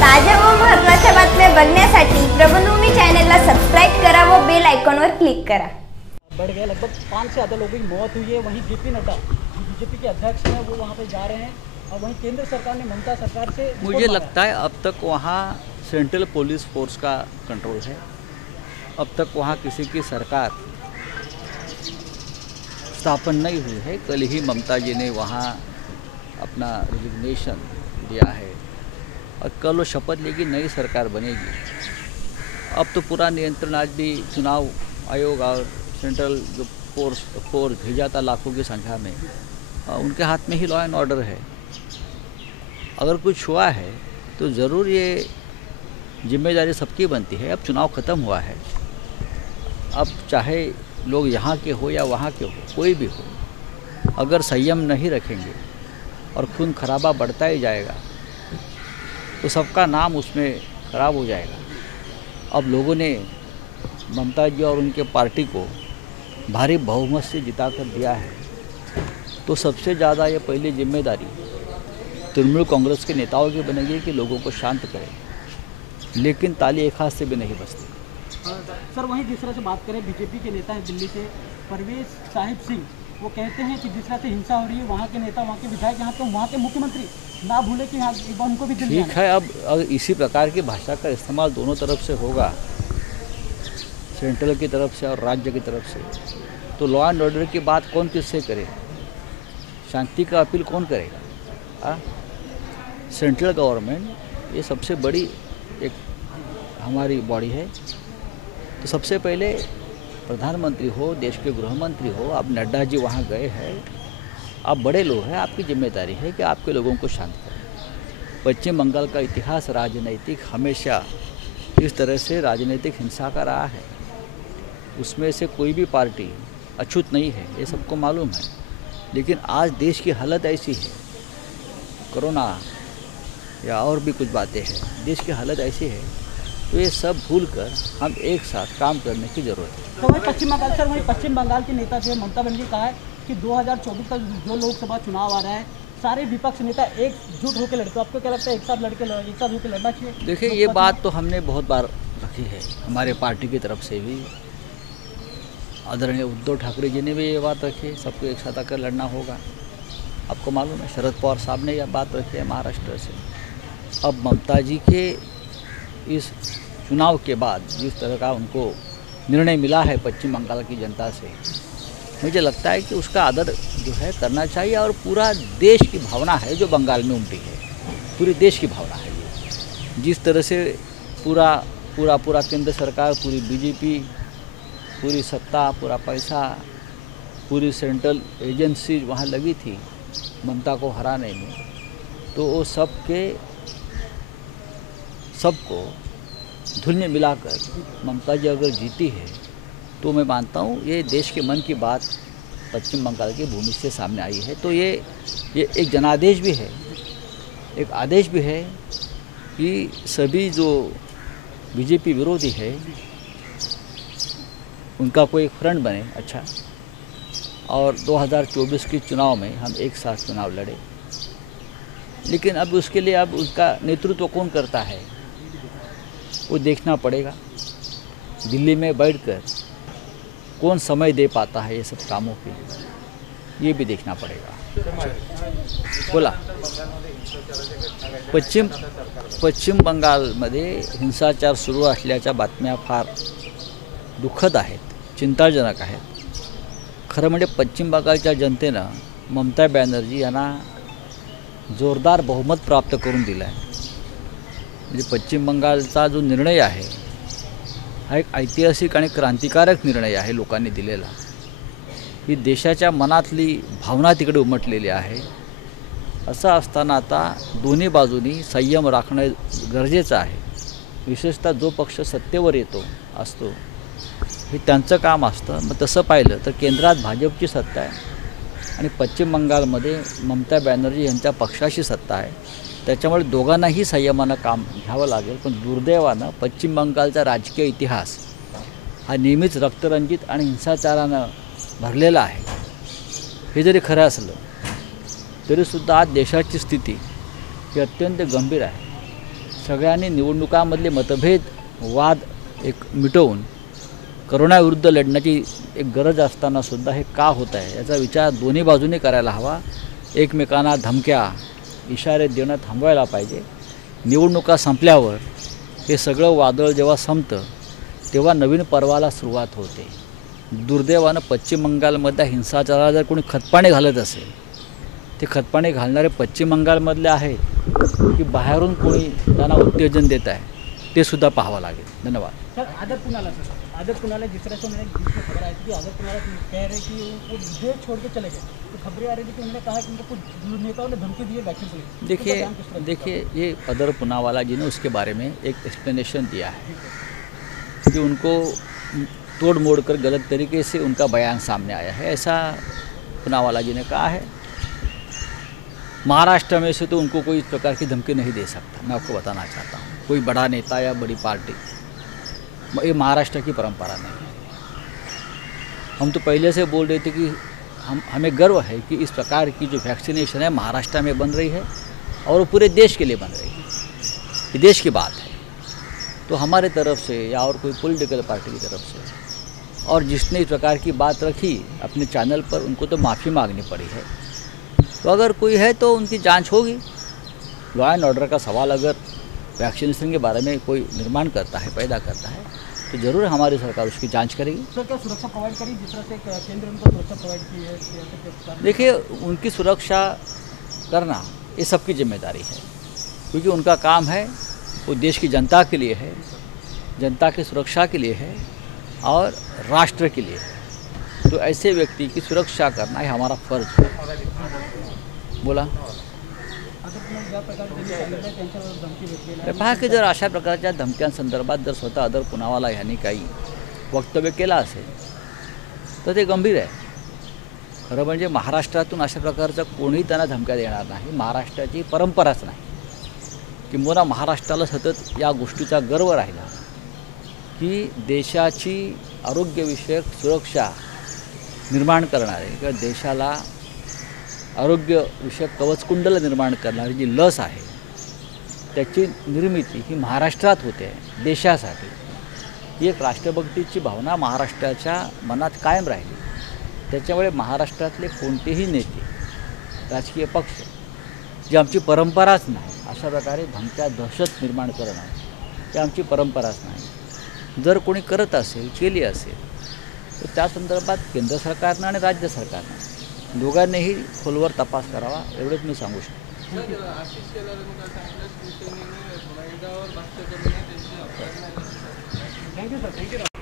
ताज्या व महत्त्वाच्या बातम्या बघण्यासाठी प्रबंधभूमी चॅनलला सबस्क्राइब करा व बेल आयकॉनवर क्लिक करा। बढ़ गया, लगभग 5 से ज़्यादा लोगों की मौत हुई है। वहीं जेपी नड्डा जो बीजेपी के अध्यक्ष हैं वो वहाँ पे जा रहे हैं और वहीं केंद्र सरकार ने ममता सरकार से मुझे लगता है अब तक वहाँ सेंट्रल पुलिस फोर्स का कंट्रोल है। अब तक वहाँ किसी की सरकार स्थापन नहीं हुई है। कल ही ममता जी ने वहाँ अपना रिजिग्नेशन दिया है और कल वो शपथ लेगी, नई सरकार बनेगी। अब तो पूरा नियंत्रण आज भी चुनाव आयोग और सेंट्रल जो फोर्स भेजा था लाखों की संख्या में, उनके हाथ में ही लॉ एंड ऑर्डर है। अगर कुछ हुआ है तो ज़रूर ये जिम्मेदारी सबकी बनती है। अब चुनाव ख़त्म हुआ है, अब चाहे लोग यहाँ के हो या वहाँ के हो, कोई भी हो, अगर संयम नहीं रखेंगे और खून खराबा बढ़ता ही जाएगा तो सबका नाम उसमें ख़राब हो जाएगा। अब लोगों ने ममता जी और उनके पार्टी को भारी बहुमत से जिता कर दिया है, तो सबसे ज़्यादा ये पहली जिम्मेदारी तृणमूल कांग्रेस के नेताओं की बनेगी कि लोगों को शांत करें, लेकिन ताली एक हाथ से भी नहीं बजती। सर वहीं जिस तरह से बात करें, बीजेपी के नेता हैं दिल्ली से परवेज साहिब सिंह, वो कहते हैं कि जिस तरह से हिंसा हो रही है, वहाँ के नेता, वहाँ के विधायक, यहाँ के वहाँ के मुख्यमंत्री ना भूले कि यहाँ एक बार उनको भी दिल्ली ठीक है। अब अगर इसी प्रकार की भाषा का इस्तेमाल दोनों तरफ से होगा, सेंट्रल की तरफ से और राज्य की तरफ से, तो लॉ एंड ऑर्डर की बात कौन किससे करेगा? शांति का अपील कौन करेगा? सेंट्रल गवर्नमेंट ये सबसे बड़ी एक हमारी बॉडी है, तो सबसे पहले प्रधानमंत्री हो, देश के गृह मंत्री हो, अब नड्डा जी वहाँ गए हैं, आप बड़े लोग हैं, आपकी जिम्मेदारी है कि आपके लोगों को शांत करें। पश्चिम बंगाल का इतिहास राजनीतिक हमेशा इस तरह से राजनीतिक हिंसा का रहा है, उसमें से कोई भी पार्टी अछूत नहीं है, ये सबको मालूम है। लेकिन आज देश की हालत ऐसी है, कोरोना या और भी कुछ बातें हैं, देश की हालत ऐसी है, तो ये सब भूलकर हम एक साथ काम करने की ज़रूरत है। तो वहीं पश्चिम बंगाल के नेता जो है ममता बनर्जी ने कहा है कि 2024 तक जो लोकसभा चुनाव आ रहा है, सारे विपक्ष नेता एकजुट होकर लड़ते। आपको क्या लगता है, एक साथ होकर लड़ना चाहिए? देखिए, ये बात तो हमने बहुत बार रखी है, हमारे पार्टी की तरफ से भी आदरणीय उद्धव ठाकरे जी ने भी ये बात रखी है, सबको एक साथ आकर लड़ना होगा। आपको मालूम है शरद पवार साहब ने यह बात रखी है महाराष्ट्र से। अब ममता जी के इस चुनाव के बाद जिस तरह का उनको निर्णय मिला है पश्चिम बंगाल की जनता से, मुझे लगता है कि उसका आदर जो है करना चाहिए। और पूरा देश की भावना है जो बंगाल में उमटी है, पूरे देश की भावना है ये। जिस तरह से पूरा केंद्र सरकार, पूरी बीजेपी, पूरी सत्ता, पूरा पैसा, पूरी सेंट्रल एजेंसी वहाँ लगी थी ममता को हराने में, तो वो सबको धुल में मिलाकर ममता जी अगर जीती है, तो मैं मानता हूँ ये देश के मन की बात पश्चिम बंगाल की भूमि से सामने आई है। तो ये एक जनादेश भी है, एक आदेश भी है कि सभी जो बीजेपी विरोधी है उनका कोई फ्रंट बने अच्छा, और 2024 के चुनाव में हम एक साथ चुनाव लड़े। लेकिन अब उसके लिए अब उसका नेतृत्व कौन करता है वो देखना पड़ेगा। दिल्ली में बैठकर कौन समय दे पाता है ये सब कामों के लिए, ये भी देखना पड़ेगा। बोला पश्चिम बंगालमध्ये हिंसाचार सुरू असल्याच्या बातम्या फार दुःखद आहेत, चिंताजनक आहेत। खरं म्हणजे पश्चिम बंगालच्या जनतेनं ममता बॅनर्जी यांना जोरदार बहुमत प्राप्त करून दिलं आहे। म्हणजे पश्चिम बंगालचा जो निर्णय आहे हा एक ऐतिहासिक आणि क्रांतिकारक निर्णय आहे लोकांनी दिलेला। ही देशाच्या मनातली भावना तिकडे उमटलेली आहे। असं असताना आता दोन्ही बाजूनी संयम राखणं गरजेचं आहे। विशेषतः जो पक्ष सत्तेवर असतो हे त्यांचं काम असतं। मग तसं पाहिलं तर केंद्रात भाजपची सत्ता आहे आणि पश्चिम बंगालमध्ये ममता बॅनर्जी यांच्या पक्षाची सत्ता आहे। त्याच्यामुळे दोघांनाही संयमानं काम घ्यावं लागेल। पण दुर्दैवानं पश्चिम बंगालचा राजकीय इतिहास हा नेहमीच रक्तरंजित आणि हिंसाचारानं भरलेला आहे। हे जरी खरं असलं तरीसुद्धा आज देशाची स्थिती ही अत्यंत गंभीर आहे। सगळ्यांनी निवडणुकांमधले मतभेद वाद एक मिटवून करोनाविरुद्ध लढण्याची एक गरज असताना सुद्धा हे का होत आहे याचा विचार दोन्ही बाजूने करायला हवा. एकमेकांना धमक्या इशारे देणं थांबवायला पाहिजे. निवडणुका संपल्यावर हे सगळं वादळ जेव्हा संपतं तेव्हा नवीन पर्वाला सुरुवात होते. दुर्दैवानं पश्चिम बंगालमधल्या हिंसाचाराला जर कोणी खतपाणी घालत असेल ते खतपाणी घालणारे पश्चिम बंगालमधले आहेत की बाहेरून कोणी त्यांना उत्तेजन देत आहे ते सुद्धा पाहावं लागेल. धन्यवाद. सर आदर पुनाला जिस तरह से मैंने खबर आई थी कि आदर पुनाला कह रहे कि वो देश छोड़ के चले गए, तो खबरें आ रही थी कि उन्होंने कहा कि उनको कुछ नेताओं ने धमकी दी है वैक्सीन को लेकर. देखिए ये अदर पुनावाला जी ने उसके बारे में एक एक्सप्लेनेशन दिया है कि उनको तोड़ मोड़ कर गलत तरीके से उनका बयान सामने आया है, ऐसा पुनावाला जी ने कहा है. महाराष्ट्र में से तो उनको कोई इस प्रकार की धमकी नहीं दे सकता. मैं आपको बताना चाहता हूँ कोई बड़ा नेता या बड़ी पार्टी, ये महाराष्ट्र की परंपरा नहीं है. हम तो पहले से बोल रहे थे कि हमें गर्व है कि इस प्रकार की जो वैक्सीनेशन है महाराष्ट्र में बन रही है और वो पूरे देश के लिए बन रही है. ये देश की बात है. तो हमारे तरफ से या और कोई पॉलिटिकल पार्टी की तरफ से और जिसने इस प्रकार की बात रखी अपने चैनल पर उनको तो माफ़ी मांगनी पड़ी है. तो अगर कोई है तो उनकी जांच होगी. लॉ एंड ऑर्डर का सवाल अगर वैक्सीनेशन के बारे में कोई निर्माण करता है पैदा करता है तो ज़रूर हमारी सरकार उसकी जांच करेगी. सर क्या सुरक्षा प्रोवाइड करी जिस तरह से केंद्र उनको सुरक्षा प्रोवाइड की है? देखिए उनकी सुरक्षा करना ये सबकी जिम्मेदारी है क्योंकि उनका काम है वो देश की जनता के लिए है, जनता की सुरक्षा के लिए है और राष्ट्र के लिए है. तो ऐसे व्यक्ति की सुरक्षा करना ये हमारा फर्ज है. बोला पहा की जर अशा प्रकारच्या धमक्यांसंदर्भात जर स्वतः अदर पुनावाला यांनी काही वक्तव्य केलं असेल तर ते गंभीर आहे. खरं म्हणजे महाराष्ट्रातून अशा प्रकारचा कोणीही त्यांना धमक्या देणार नाही. महाराष्ट्राची परंपराच नाही. किंबहुना महाराष्ट्राला सतत या गोष्टीचा गर्व राहिला की देशाची आरोग्यविषयक सुरक्षा निर्माण करणारे किंवा देशाला आरोग्यविषयक कवचकुंडल निर्माण करणारी जी लस आहे त्याची निर्मिती ही महाराष्ट्रात होते देशासाठी. ही एक राष्ट्रभक्तीची भावना महाराष्ट्राच्या मनात कायम राहिली. त्याच्यामुळे महाराष्ट्रातले कोणतेही नेते राजकीय पक्ष जी आमची परंपराच नाही अशा प्रकारे धमक्या दहशत निर्माण करणं ही आमची परंपराच नाही. जर कोणी करत असेल केली असेल तर त्या संदर्भात केंद्र सरकारनं आणि राज्य सरकारनं दोघांनीही खोलवर तपास करावा एवढंच मी सांगू शकतो. Thank you sir. थँक्यू.